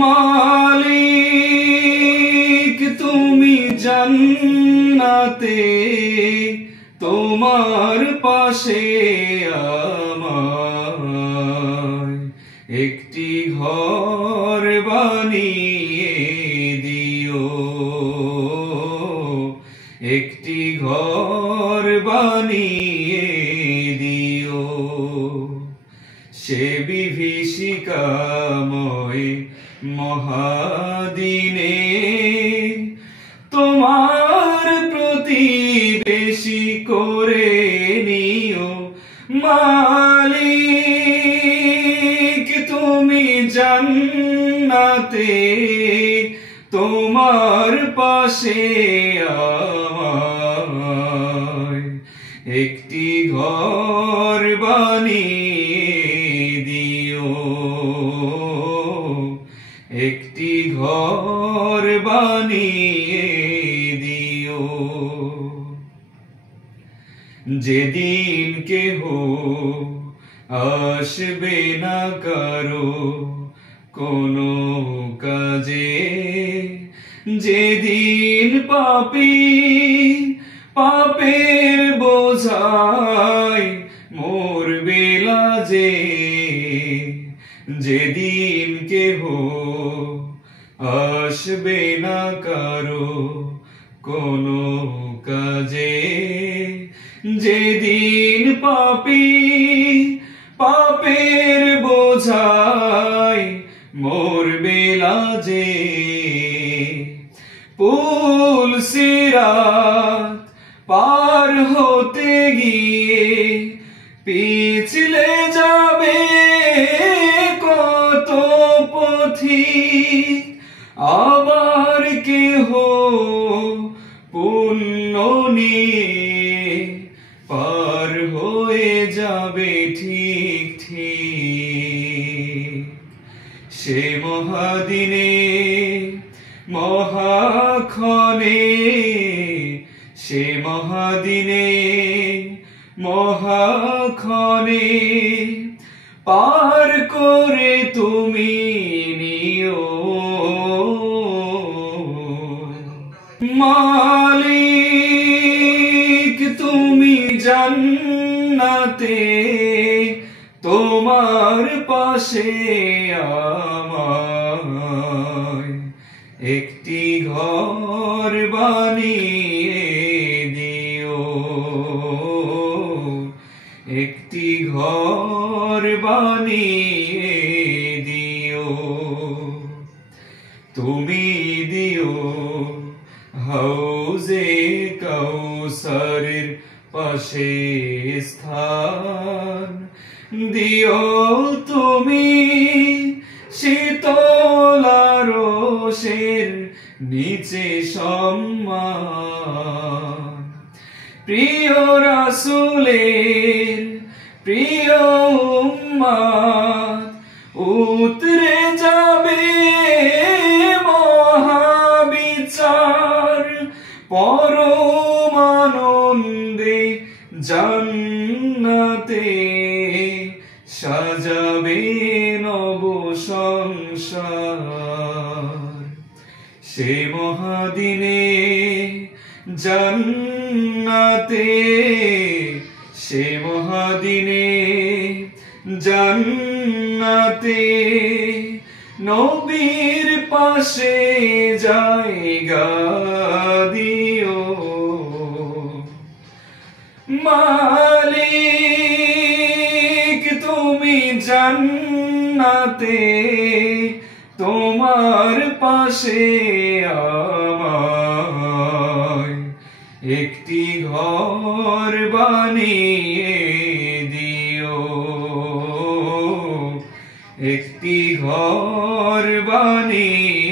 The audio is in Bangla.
মালিক তুমি জান্নাতে তোমার পাশে আমায় একটি ঘর বানিয়ে দিও, একটি ঘর বানিয়ে দিও। সে বিভীষিকাময় মহাদিনে তোমার প্রতিবেশী করে নিও। মালিক তুমি জান্নাতে তোমার পাশে আমায় একটি ঘর বানিয়ে দিও, একটি ঘর বানিয়ে দিও। যেদিন কেহ আসবে না কারো কোনো কাজে, যেদিন পাপী পাপের বোঝায় মরবে লাজে, যেদিন কেহ আসবে না কারো কোনো কাজে, যেদিন পাপী পাপের বোঝায় মরবে লাজে, পুল সিরাত পার হতে গিয়ে পিছলে যাবে কত পথিক, আবার কেহ পুণ্য নিয়ে পার হয়ে যাবে ঠিক ঠিক। সে মহাদিনে মহাক্ষণে, সে মহাদিনে মহাক্ষণে পার করে তুমি নিও। মালিক তুমি জান্নাতে তোমার পাশে আমায় একটি ঘর বানিয়ে দিও, একটি ঘর বানিয়ে দিও। তুমি দিও হাউজে কাউসারের পাশে স্থান, দিও তুমি শীতল আরশের নিচে সম্মান। প্রিয় রাসূলের প্রিয় উম্মত উতরে যাবে মহাবিচার, পরম আনন্দে জান্নাতে সাজাবে নব সংসার। সে মহাদিনে জান্নাতে, সে মহাদিনে জান্নাতে নবীর পাশে জায়গা দিও। মালিক তুমি জান্নাতে তোমার পাশে আমায় একটি ঘর বানিয়ে দিও, একটি ঘর বানিয়ে